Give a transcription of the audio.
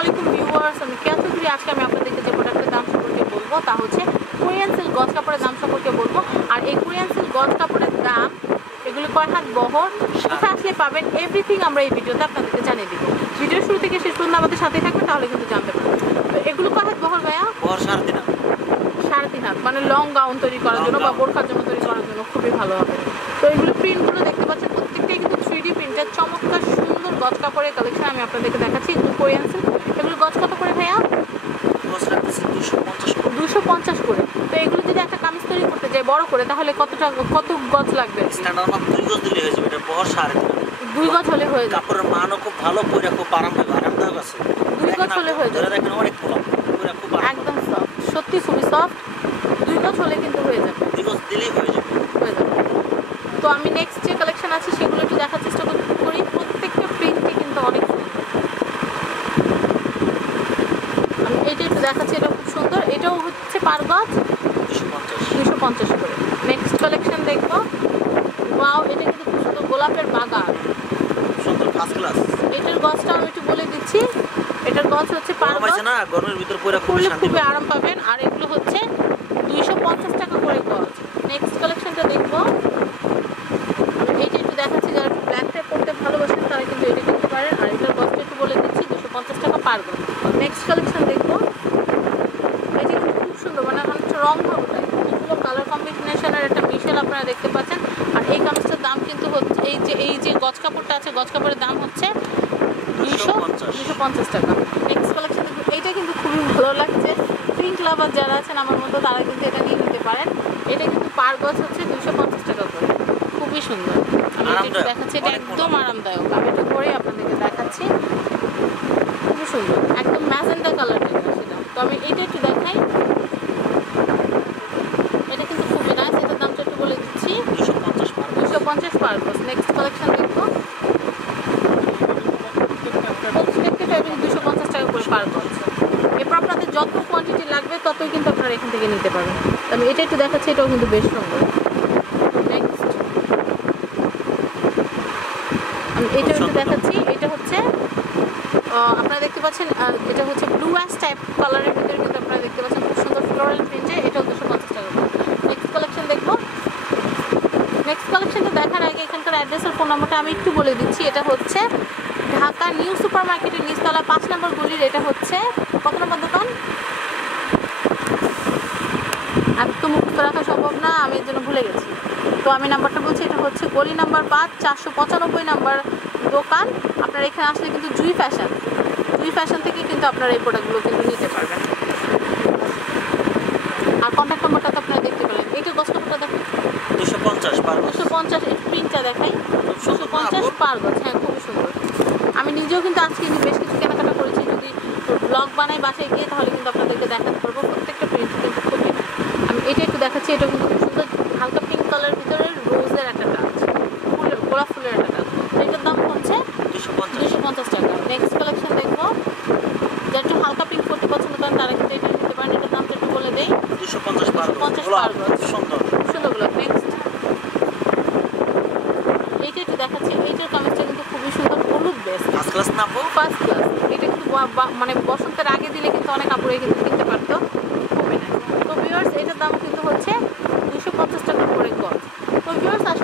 আলাইকুম ভিউয়ার্স, আমি কেয়া চৌধুরী। আজকে আমি আপনাদেরকে যে প্রোডাক্টের দাম সম্পর্কে বলবো তা হচ্ছে কোরিয়ান সিল্ক গজ কাপড়ের দাম সম্পর্কে বলবো। আর এই কোরিয়ান সিল্ক গজ কাপড়ের দাম, এগুলো কয় হাত বহর, কোথায় আসলে পাবেন, এভরিথিং আমরা এই ভিডিওতে আপনাদেরকে জানিয়ে দিব। ভিডিওর শুরু থেকে শেষ পর্যন্ত আমাদের সাথেই থাকবেন, তাহলে কিন্তু জানতে পারবেন। তো এগুলো কয় হাত বহর ভাইয়া? বহর 3.5 হাত। 3.5 হাত, মানে লং গাউন তৈরি করার জন্য বা বোরখার জন্য তৈরি করার জন্য খুবই ভালো হবে। তো এগুলো প্রিন্টগুলো দেখতে পাচ্ছেন, প্রত্যেকটাই কিন্তু 3D প্রিন্টের চমৎকার সুন্দর গজ কাপড়ের কালেকশন আমি আপনাদেরকে দেখাচ্ছি। এগুলো কোরিয়ান সিল্ক। এগুলো গজ কত করে ভাইয়া? 250 করে। তো এগুলো যদি একটা কামিজ তৈরি করতে যাই বড় করে, তাহলে কত গজ লাগবে? স্ট্যান্ডার্ড মাত্র 2 গজ দিলে হয়ে যাবে। এটা বহর 3.5 হাত। 2 গজ হলে হয়ে যাবে। কাপড়ের মানও খুব ভালো, পরে খুব আরামদায়ক আছে। 2 গজ হলে হয়ে যাবে। দেখেন অনেক পুরো, পুরো খুব একদম সফট, সত্যি খুবই সফট। 2 গজ হলে কিন্তু হয়ে যাবে। 2 গজ দিলেই হয়ে যাবে। তো আমি নেক্সট যে কালেকশন আছে সেগুলো একটু দেখার চেষ্টা করি। প্রত্যেকটা প্রিন্টই কিন্তু অনেক সুন্দর। আমি এটা একটু দেখাচ্ছি, এটা খুব সুন্দর। এটাও হচ্ছে পার গজ 250 করে। নেক্সট কালেকশন দেখবো। ওয়াও, এটা কিন্তু খুব সুন্দর, গোলাপের বাগান, সুন্দর ফার্স্ট ক্লাস। এটার গজটা আমি একটু বলে দিচ্ছি। এটার গজ হচ্ছে পার গজ না, গরমের ভিতর পরে খুবই আরাম পাবেন। আর এগুলো হচ্ছে 250 টাকা করে গজ। নেক্সট কালেকশনটা দেখবো। এইটা একটু দেখাচ্ছি, যারা একটু ব্ল্যাকটা পরতে ভালোবাসেন তারা কিন্তু এটা কিনতে পারেন। আর এটার গজটা একটু বলে দিচ্ছি, 250 টাকা পার গজ। নেক্সট কালেকশন দেখবো। এটা কিন্তু খুব সুন্দর, মানে অনেকটা রং ধরুটাই, অনেকগুলো কালার কম্বিনেশনের একটা মিশেল আপনারা দেখতে পাচ্ছেন। আর এই কামিজটার দাম কিন্তু হচ্ছে, এই যে গজ কাপড়টা আছে, গজ কাপড়ের দাম হচ্ছে 250 টাকা। নেক্সট কালেকশন দেখবো। এইটা কিন্তু খুবই ভালো লাগছে। পিঙ্ক লাভার যারা আছেন আমার মতো, তারা কিন্তু এটা নিয়ে নিতে পারেন। এটা কিন্তু পার গজ হচ্ছে 250 টাকা করে। খুবই সুন্দর। আমি এটা একটু দেখাচ্ছি, এটা একদম আরামদায়ক। আমি একটু পরে আপনাদেরকে দেখাচ্ছি। খুবই সুন্দর, একদম ম্যাজেন্ডা কালার যেটা সেটা। তো আমি এটা একটু দেখাই। এটা কিন্তু খুবই নাইস। এটার দামটা একটু বলে দিচ্ছি, 250 পার গজ। নেক্সট কালেকশন দেখবো। প্রত্যেকটা 250 টাকা করে পার গজ। এরপর আপনাদের যত কোয়ান্টিটি লাগবে ততই কিন্তু আপনারা এখান থেকে নিতে পারবেন। তো আমি এটা একটু দেখাচ্ছি, এটাও কিন্তু বেশ সুন্দর। নেক্সট আমি এটাও একটু দেখাচ্ছি। এটা হচ্ছে আপনারা দেখতে পাচ্ছেন, এটা হচ্ছে ব্লু অ্যাশ টাইপ কালারের ভিতরে কিন্তু আপনারা দেখতে পাচ্ছেন খুব সুন্দর ফ্লোরাল প্রিন্টে। এটাও 250 টাকা করে। নেক্সট কালেকশন দেখবো। নেক্সট কালেকশনটা দেখার আগে এখানকার অ্যাড্রেস আর ফোন নাম্বারটা আমি একটু বলে দিচ্ছি। এটা হচ্ছে ঢাকা নিউ সুপার মার্কেটের নিচতলা 5 নম্বর গলির। এটা হচ্ছে কত নম্বর দোকান? আর তো মুক্ত রাখা সম্ভব না, আমি এর জন্য ভুলে গেছি। তো আমি নাম্বারটা বলছি, এটা হচ্ছে গলি নাম্বার 5, 495 নাম্বার দোকান। আপনারা এখানে আসলে কিন্তু জুই ফ্যাশন থেকে কিন্তু আপনারা এই প্রোডাক্টগুলো কিন্তু নিতে পারবেন। আর কন্ট্যাক্ট নাম্বারটা তো আপনারা দেখতে পেলেন। এইটা গজ কাপড়টা দেখেন, 250 পার গজ। 250 এই প্রিন্টটা দেখাই, 250 পার গজ। হ্যাঁ, খুবই সুন্দর। আমি নিজেও কিন্তু আজকে বেশ কিছু কেনাকাটা করেছি। যদি ব্লগ বানাই বাসায় গিয়ে, তাহলে কিন্তু আপনাদেরকে দেখাতে পারবো। প্রত্যেকটা প্রিন্ট কিন্তু খুবই। আমি এটা একটু দেখাচ্ছি। এটা কিন্তু খুব সুন্দর, হালকা পিঙ্ক কালারের ভিতরে রোজের একটা টাচ, গোলাপ ফুলের একটা টাচ। এটার দাম হচ্ছে 250 টাকা। নেক্সট কালেকশন দেখবো। যারা একটু হালকা পিঙ্ক করতে পছন্দ করেন তারা কিন্তু এটা নিতে পারেন। এটার দামটা একটু বলে দেই, 250 পার গজ। সুন্দর গোলাপ। নেক্সট এইটা একটু দেখাচ্ছি। এইটার কামিজটা কিন্তু খুবই সুন্দর, হলুদ বেস, ফার্স্ট ক্লাস না আপু? First class. এটা কিন্তু মানে বসন্তের আগে দিলে কিন্তু অনেক কাপড়ে কিন্তু কিনতে পারতো। খুবই নাইস। তো ভিউয়ার্স, এটার দাম কিন্তু হচ্ছে 250 টাকা করে গজ। তো ভিউয়ার্স, আশা